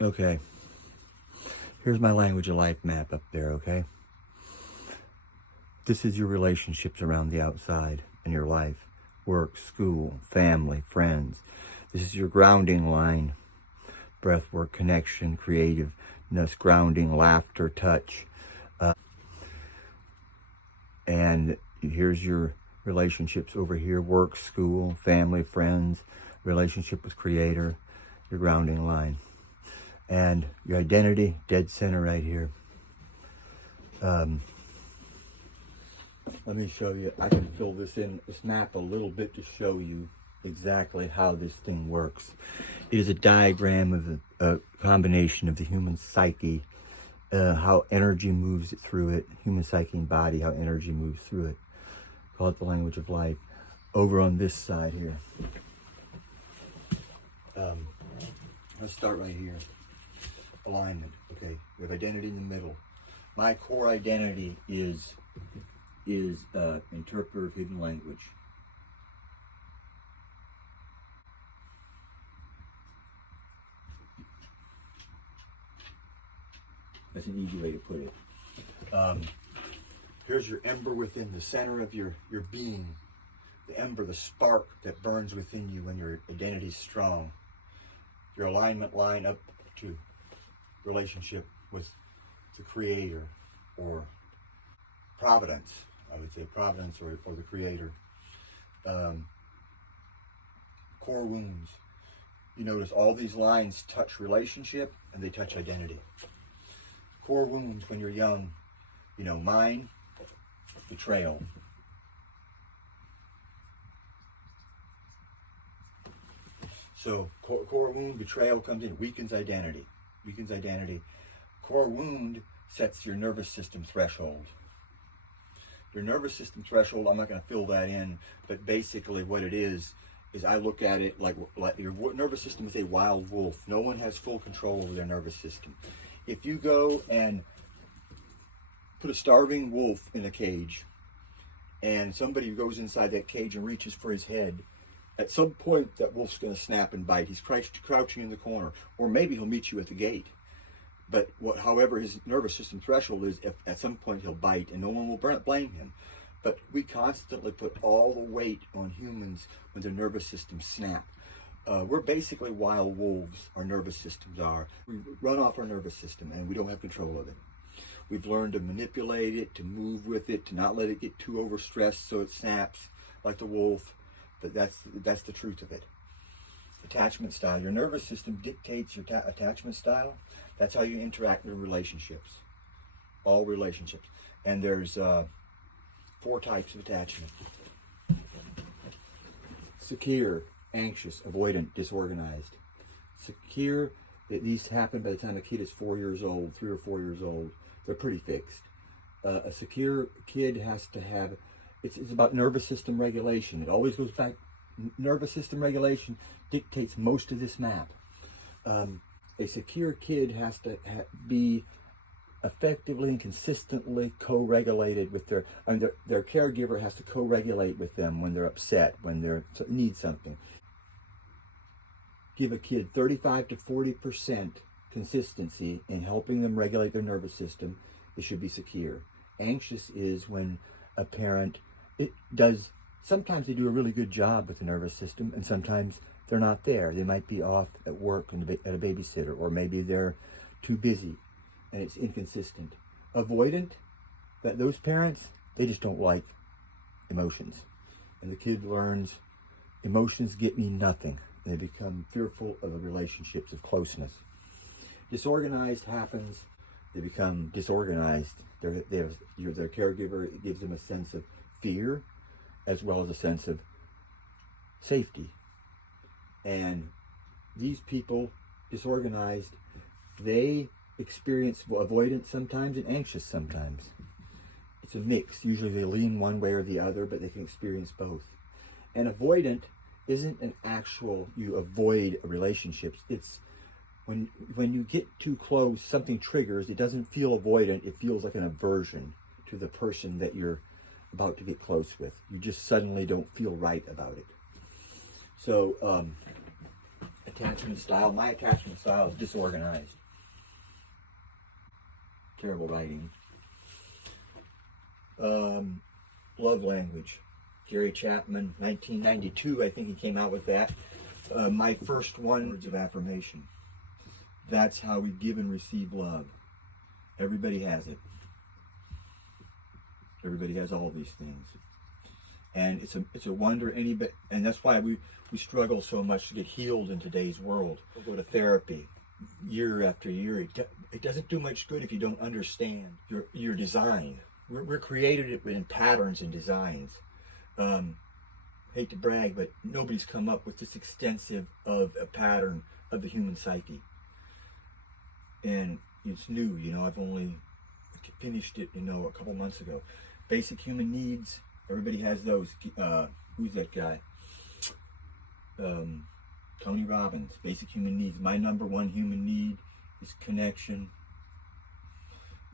Okay, here's my language of life map up there, okay? This is your relationships around the outside in your life. Work, school, family, friends. This is your grounding line. Breath work, connection, creativeness, grounding, laughter, touch. And here's your relationships over here. Work, school, family, friends, relationship with Creator, your grounding line. And your identity, dead center right here. Let me show you. I can fill this map a little bit to show you exactly how this thing works. It is a diagram of a combination of the human psyche, how energy moves through it, human psyche and body, how energy moves through it. Call it the language of life. Over on this side here. Let's start right here. Alignment. Okay, we have identity in the middle. My core identity is interpreter of hidden language. That's an easy way to put it. Here's your ember within the center of your being. The ember, the spark that burns within you when your identity is strong. Your alignment line up to relationship with the Creator or Providence. I would say Providence or the Creator. Core wounds. You notice all these lines touch relationship and they touch identity. Core wounds when you're young, mine, betrayal. So core wound, betrayal comes in, weakens identity. Core wound sets your nervous system threshold. Your nervous system threshold, I'm not going to fill that in, but basically what it is I look at it like your nervous system is a wild wolf. No one has full control over their nervous system. If you go and put a starving wolf in a cage, and somebody goes inside that cage and reaches for his head, at some point that wolf's going to snap and bite. He's crouching in the corner, or maybe he'll meet you at the gate. But however his nervous system threshold is, if at some point he'll bite, and no one will blame him. But we constantly put all the weight on humans when their nervous systems snap. We're basically wild wolves, our nervous systems are. We run off our nervous system and we don't have control of it. We've learned to manipulate it, to move with it, to not let it get too overstressed so it snaps like the wolf. But that's the truth of it. Attachment style. Your nervous system dictates your attachment style. That's how you interact with relationships. All relationships. And there's 4 types of attachment. Secure, anxious, avoidant, disorganized. Secure, these happen by the time a kid is 4 years old, 3 or 4 years old. They're pretty fixed. A secure kid has to have, it's about nervous system regulation. It always goes back, nervous system regulation dictates most of this map. A secure kid has to be effectively and consistently co-regulated with their caregiver has to co-regulate with them when they're upset, when they need something. Give a kid 35 to 40% consistency in helping them regulate their nervous system. It should be secure. Anxious is when a parent, sometimes they do a really good job with the nervous system, and sometimes they're not there. They might be off at work at a babysitter, or maybe they're too busy and it's inconsistent. Avoidant, those parents, they just don't like emotions. And the kid learns, emotions get me nothing. And they become fearful of the relationships of closeness. Disorganized happens, they become disorganized. Their caregiver gives them a sense of fear as well as a sense of safety. And these people, disorganized, they experience avoidance sometimes and anxious sometimes. It's a mix. Usually they lean one way or the other, but they can experience both. And avoidant isn't an actual, you avoid relationships. It's when you get too close, something triggers. It doesn't feel avoidant. It feels like an aversion to the person that you're about to get close with. You just suddenly don't feel right about it. So attachment style. My attachment style is disorganized. Terrible writing. Love language. Gary Chapman, 1992, I think he came out with that. My first one, words of affirmation. That's how we give and receive love. Everybody has it. Everybody has all these things. And it's a wonder anybody, and that's why we struggle so much to get healed in today's world. We'll go to therapy year after year. It doesn't do much good if you don't understand your design. We're created in patterns and designs. Hate to brag, but nobody's come up with this extensive of a pattern of the human psyche. And it's new, you know, I've only finished it, you know, a couple months ago. Basic human needs, everybody has those. Who's that guy? Tony Robbins, basic human needs. My number one human need is connection.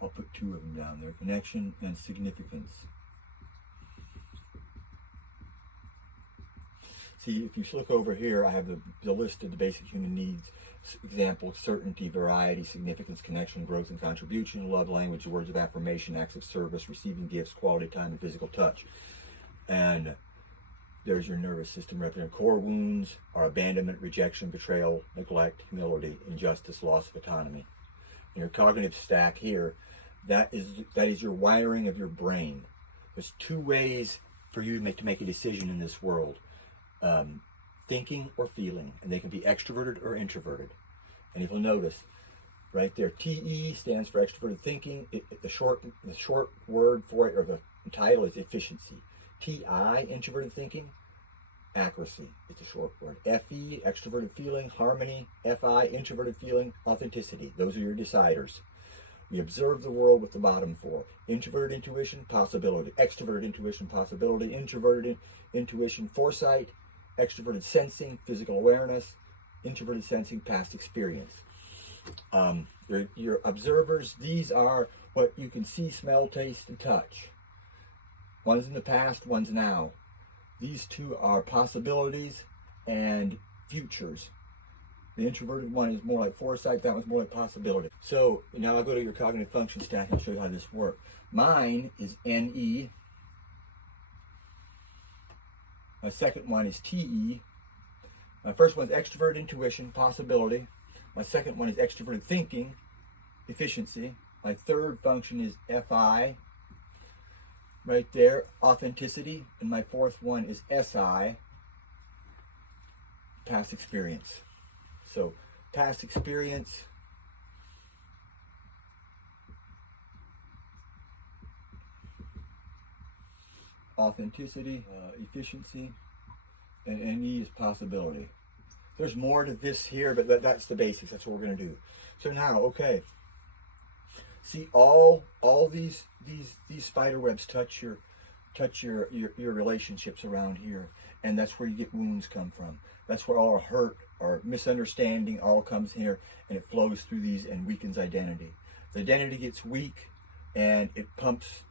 I'll put two of them down there, connection and significance. See, if you look over here, I have the list of the basic human needs. Example, certainty, variety, significance, connection, growth and contribution, love language, words of affirmation, acts of service, receiving gifts, quality time, and physical touch. And there's your nervous system right there. Core wounds are abandonment, rejection, betrayal, neglect, humility, injustice, loss of autonomy. And your cognitive stack here, that is your wiring of your brain. There's two ways for you to make a decision in this world. Thinking or feeling, and they can be extroverted or introverted. And if you'll notice, right there, TE stands for extroverted thinking. The short word for it, or the title, is efficiency. TI, introverted thinking, accuracy is the short word. FE, extroverted feeling, harmony. FI, introverted feeling, authenticity. Those are your deciders. We observe the world with the bottom four. Introverted intuition, possibility. Extroverted intuition, possibility. Introverted intuition, foresight. Extroverted sensing, physical awareness. Introverted sensing, past experience. Your observers, these are what you can see, smell, taste, and touch. One's in the past, one's now. These two are possibilities and futures. The introverted one is more like foresight, that one's more like possibility. So now I'll go to your cognitive function stack and show you how this works. Mine is NE. My second one is TE. My first one is extroverted intuition, possibility. My second one is extroverted thinking, efficiency. My third function is FI, right there, authenticity. And my fourth one is SI, past experience. So, past experience, authenticity, efficiency, and NE is possibility. There's more to this here, but that's the basics. That's what we're going to do. So now, okay. See, all these spider webs touch your relationships around here, and that's where you get wounds come from. That's where all our hurt, our misunderstanding, all comes here, and it flows through these and weakens identity. The identity gets weak, and it pumps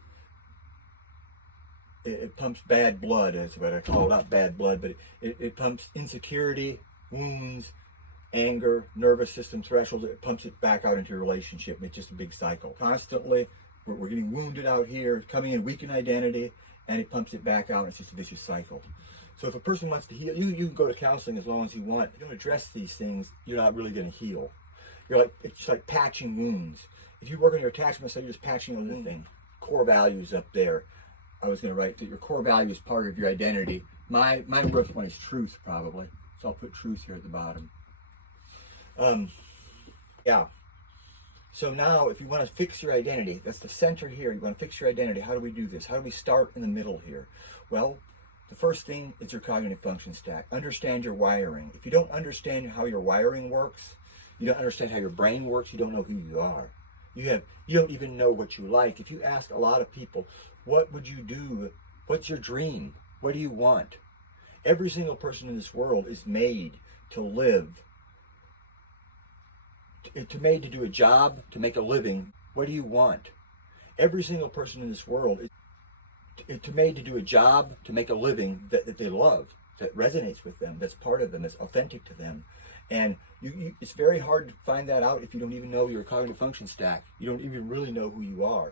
bad blood. That's what I call it. Not bad blood, but it pumps insecurity, wounds, anger, nervous system thresholds. It pumps it back out into your relationship, and it's just a big cycle. Constantly, we're getting wounded out here, coming in, weakened identity, and it pumps it back out, and it's just a vicious cycle. So if a person wants to heal, you can go to counseling as long as you want. If you don't address these things, you're not really going to heal. It's like patching wounds. If you work on your attachment, so you're just patching a wound thing. Core values up there. I was going to write that your core value is part of your identity. My first one is truth, probably. So I'll put truth here at the bottom. Yeah. So now, if you want to fix your identity, that's the center here. You want to fix your identity. How do we do this? How do we start in the middle here? Well, the first thing is your cognitive function stack. Understand your wiring. If you don't understand how your wiring works, you don't understand how your brain works, you don't know who you are. You don't even know what you like. If you ask a lot of people, what would you do? What's your dream? What do you want? Every single person in this world is made to live, made to do a job, to make a living. What do you want? Every single person in this world is made to do a job, to make a living that they love, that resonates with them, that's part of them, that's authentic to them. And it's very hard to find that out if you don't even know your cognitive function stack. You don't even really know who you are.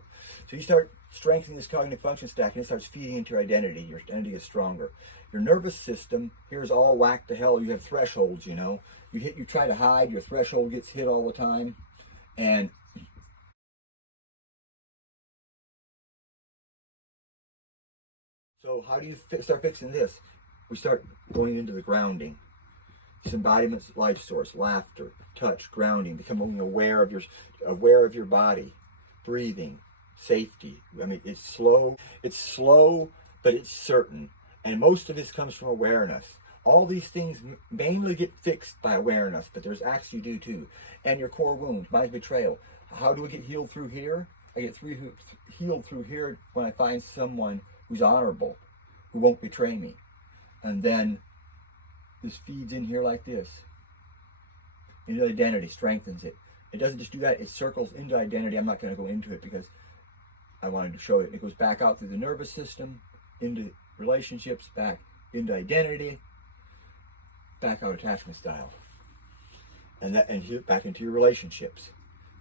So you start strengthening this cognitive function stack, and it starts feeding into your identity. Your identity is stronger. Your nervous system here is all whacked to hell. You have thresholds, you know. You try to hide, your threshold gets hit all the time. And so how do you start fixing this? We start going into the grounding. Embodiments, life source, laughter, touch, grounding, becoming aware of your body, breathing, safety. I mean, it's slow, but it's certain. And most of this comes from awareness. All these things mainly get fixed by awareness, but there's acts you do too. And your core wound, mine's betrayal. How do I get healed through here? I get healed through here when I find someone who's honorable, who won't betray me. And then this feeds in here like this. Into identity, strengthens it. It doesn't just do that, it circles into identity. I'm not going to go into it because I wanted to show it. It goes back out through the nervous system, into relationships, back into identity, back out attachment style. And here, back into your relationships.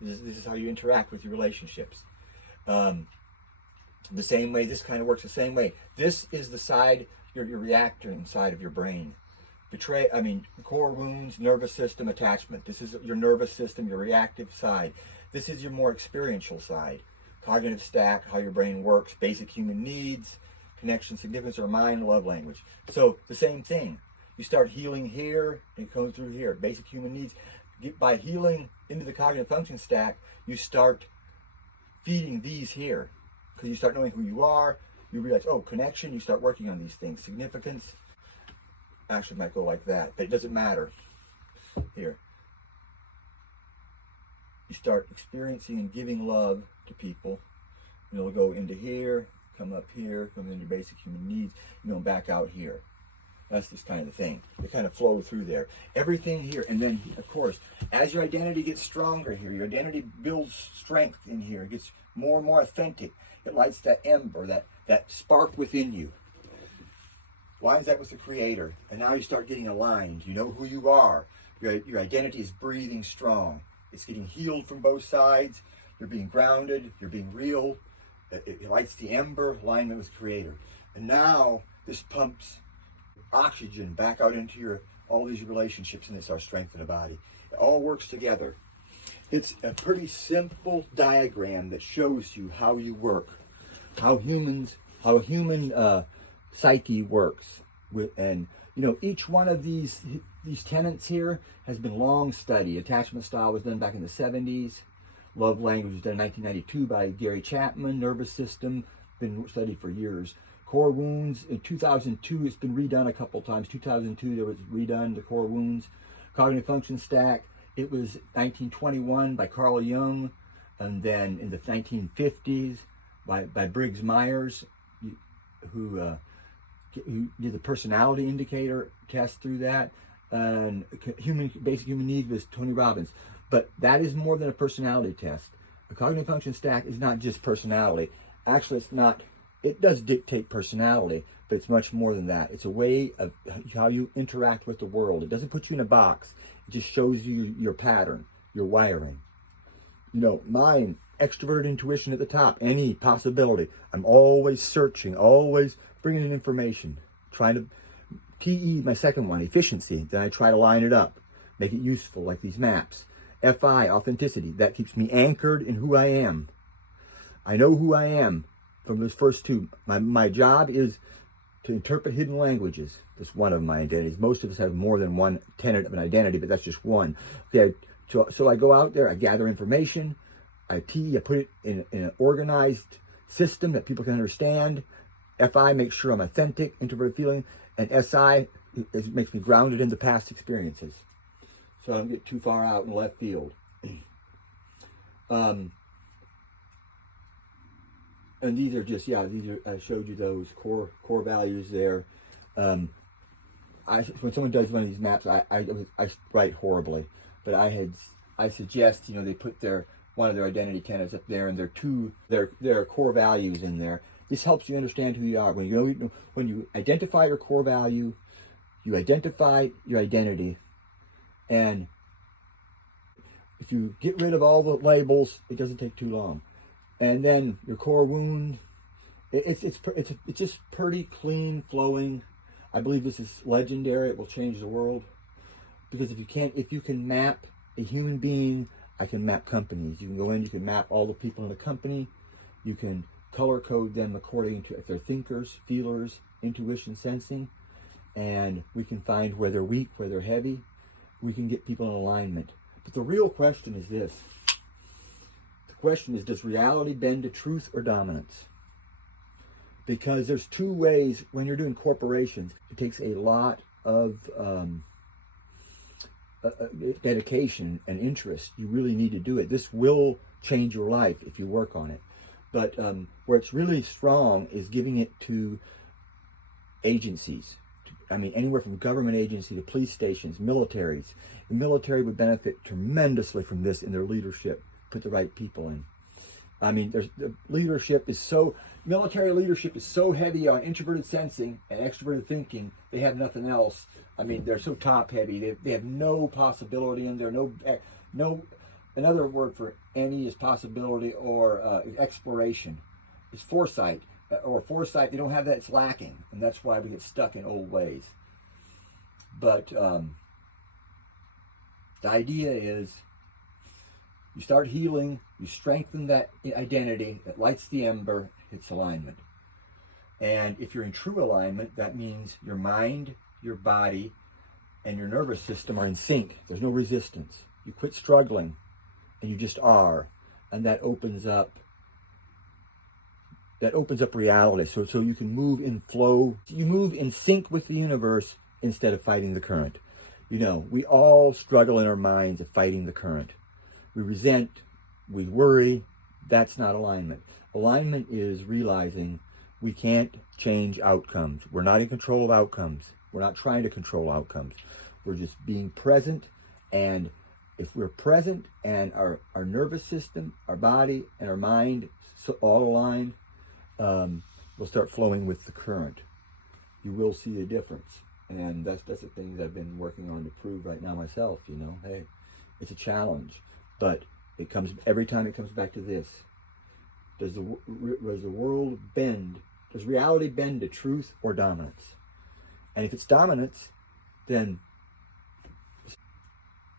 This is how you interact with your relationships. The same way, this kind of works the same way. This is the side, your reacting side of your brain. Core wounds, nervous system, attachment. This is your nervous system, your reactive side. This is your more experiential side. Cognitive stack, how your brain works, basic human needs, connection, significance, or mind, love language. So the same thing. You start healing here, and it comes through here. Basic human needs. By healing into the cognitive function stack, you start feeding these here. Because you start knowing who you are, you realize, oh, connection, you start working on these things. Significance, actually might go like that, but it doesn't matter. Here. You start experiencing and giving love to people. And it'll go into here, come up here, come into basic human needs, back out here. That's this kind of thing. They kind of flow through there. Everything here. And then, of course, as your identity gets stronger here, your identity builds strength in here. It gets more and more authentic. It lights that ember, that spark within you. Lines that with the Creator. And now you start getting aligned. You know who you are. Your identity is breathing strong. It's getting healed from both sides. You're being grounded. You're being real. It lights the ember, alignment with the Creator. And now this pumps oxygen back out into all these relationships, and it's our strength in the body. It all works together. It's a pretty simple diagram that shows you how you work, how human psyche works. And each one of these tenets here has been long studied. Attachment style was done back in the 70s. Love language was done in 1992 by Gary Chapman. Nervous system, been studied for years. Core wounds, in 2002, it's been redone a couple times. 2002, there was redone, the core wounds. Cognitive function stack, it was 1921 by Carl Jung, and then in the 1950s by Briggs Myers, who did the personality indicator test through that. And basic human needs was Tony Robbins. But that is more than a personality test. A cognitive function stack is not just personality. Actually, it's not. It does dictate personality, but it's much more than that. It's a way of how you interact with the world. It doesn't put you in a box. It just shows you your pattern, your wiring. Mine, extrovert intuition at the top, any possibility. I'm always searching, always bringing in information, trying to, PE, my second one, efficiency. Then I try to line it up, make it useful, like these maps. FI, authenticity. That keeps me anchored in who I am. I know who I am. From those first two, my job is to interpret hidden languages. That's one of my identities. Most of us have more than one tenet of an identity, but that's just one. Okay, so I go out there, I gather information, I put it in an organized system that people can understand. FI makes sure I'm authentic, introverted feeling, and SI makes me grounded in the past experiences. So I don't get too far out in left field. And these are just, I showed you those core values there. When someone does one of these maps, I write horribly, but I suggest, they put one of their identity tenets up there, and their core values in there. This helps you understand who you are. When you identify your core value, you identify your identity, And if you get rid of all the labels, it doesn't take too long. And then your core wound, it's just pretty clean flowing. I believe this is legendary. It will change the world. Because if you can map a human being, I can map companies. You can go in, you can map all the people in a company. You can color code them according to if they're thinkers, feelers, intuition, sensing. And we can find where they're weak, where they're heavy. We can get people in alignment. But the real question is this. The question is, does reality bend to truth or dominance? Because there's two ways when you're doing corporations. It takes a lot of dedication and interest. You really need to do it. This will change your life if you work on it. But where it's really strong is giving it to agencies. I mean, anywhere from government agency to police stations, militaries. The military would benefit tremendously from this in their leadership. Put the right people in. I mean, the leadership is so, military leadership is so heavy on introverted sensing and extroverted thinking, they have nothing else. I mean, they're so top heavy. They have no possibility in there. No. Another word for any is possibility or exploration. It's foresight. Or foresight, they don't have that, it's lacking. And that's why we get stuck in old ways. But the idea is you start healing, you strengthen that identity, it lights the ember, it's alignment. And if you're in true alignment, that means your mind, your body, and your nervous system are in sync. There's no resistance. You quit struggling, and you just are. And that opens up reality. So you can move in flow. You move in sync with the universe instead of fighting the current. You know, we all struggle in our minds of fighting the current. We resent, we worry. That's not alignment. Alignment is realizing we can't change outcomes. We're not in control of outcomes. We're not trying to control outcomes. We're just being present. And if we're present and our nervous system, our body, and our mind all align, will start flowing with the current. You will see a difference. And that's the things I've been working on to prove right now myself, you know. Hey, it's a challenge. But it comes, every time it comes back to this. Does the world bend? Does reality bend to truth or dominance? And if it's dominance, then,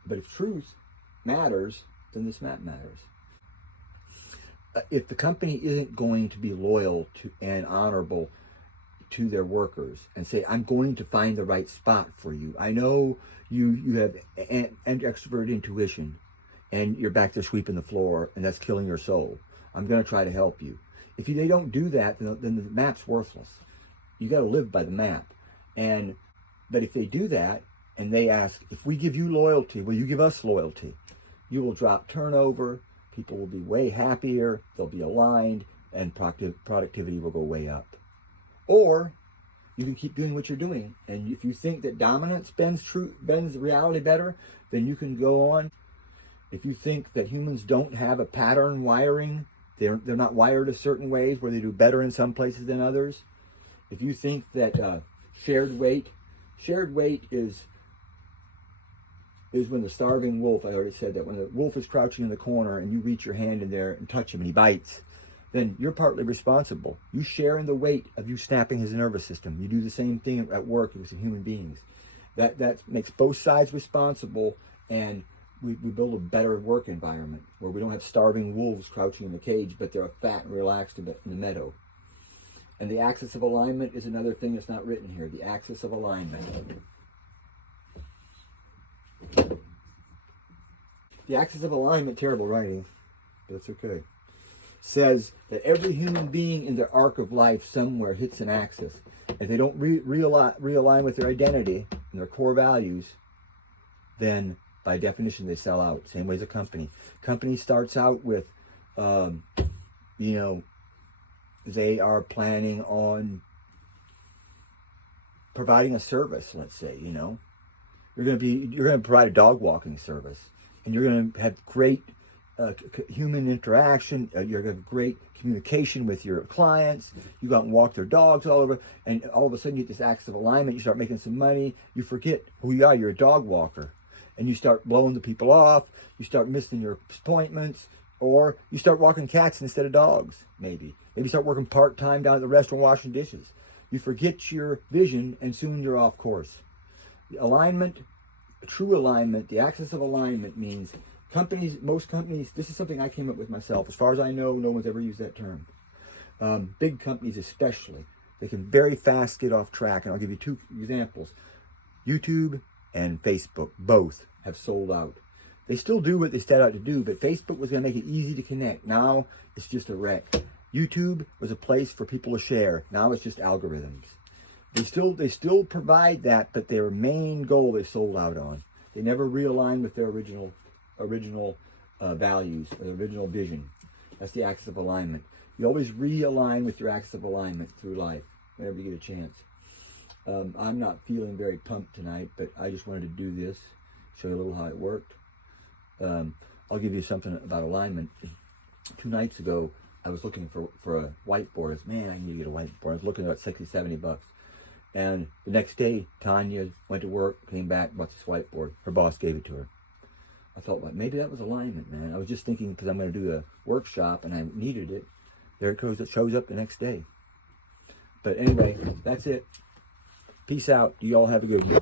but if truth matters, then this map matters. If the company isn't going to be loyal to and honorable to their workers and say, I'm going to find the right spot for you. I know you have an extrovert intuition and you're back there sweeping the floor and that's killing your soul. I'm going to try to help you. If they don't do that, then the map's worthless. You got to live by the map. But if they do that and they ask, if we give you loyalty, will you give us loyalty? You will drop turnover. People will be way happier, they'll be aligned, and productivity will go way up. Or you can keep doing what you're doing. And if you think that dominance bends reality better, then you can go on. If you think that humans don't have a pattern wiring, they're not wired a certain ways where they do better in some places than others. If you think that shared weight is when the starving wolf, I already said that, when the wolf is crouching in the corner and you reach your hand in there and touch him and he bites, then you're partly responsible. You share in the weight of you snapping his nervous system. You do the same thing at work with human beings. That makes both sides responsible, and we build a better work environment where we don't have starving wolves crouching in the cage, but they're fat and relaxed in the meadow. And the axis of alignment is another thing that's not written here. The axis of alignment. The axis of alignment, terrible writing, but it's okay, says that every human being in their arc of life somewhere hits an axis. If they don't realign with their identity and their core values, then by definition they sell out. Same way as a company. Company starts out with, they are planning on providing a service, let's say, You're going to provide a dog walking service, and you're going to have great human interaction. You're going to have great communication with your clients. You go out and walk their dogs all over, and all of a sudden you get this axis of alignment. You start making some money. You forget who you are. You're a dog walker. and you start blowing the people off, you start missing your appointments, or you start walking cats instead of dogs, maybe. Maybe start working part-time down at the restaurant washing dishes. You forget your vision, and soon you're off course. Alignment, true alignment, the axis of alignment means most companies, this is something I came up with myself. As far as I know, no one's ever used that term. Big companies especially, they can very fast get off track. And I'll give you 2 examples. YouTube and Facebook, both have sold out. They still do what they set out to do, but Facebook was going to make it easy to connect. Now it's just a wreck. YouTube was a place for people to share. Now it's just algorithms. They still provide that, but their main goal they sold out on. They never realign with their original values or the original vision. That's the axis of alignment. You always realign with your axis of alignment through life whenever you get a chance. I'm not feeling very pumped tonight, but I just wanted to do this, show you a little how it worked. I'll give you something about alignment. 2 nights ago, I was looking for a whiteboard. I said, man, I need to get a whiteboard. I was looking at $60, $70. And the next day, Tanya went to work, came back, bought this whiteboard. Her boss gave it to her. I thought, well, maybe that was alignment, man. I was just thinking because I'm going to do a workshop and I needed it. There it goes. It shows up the next day. But anyway, that's it. Peace out. You all have a good one.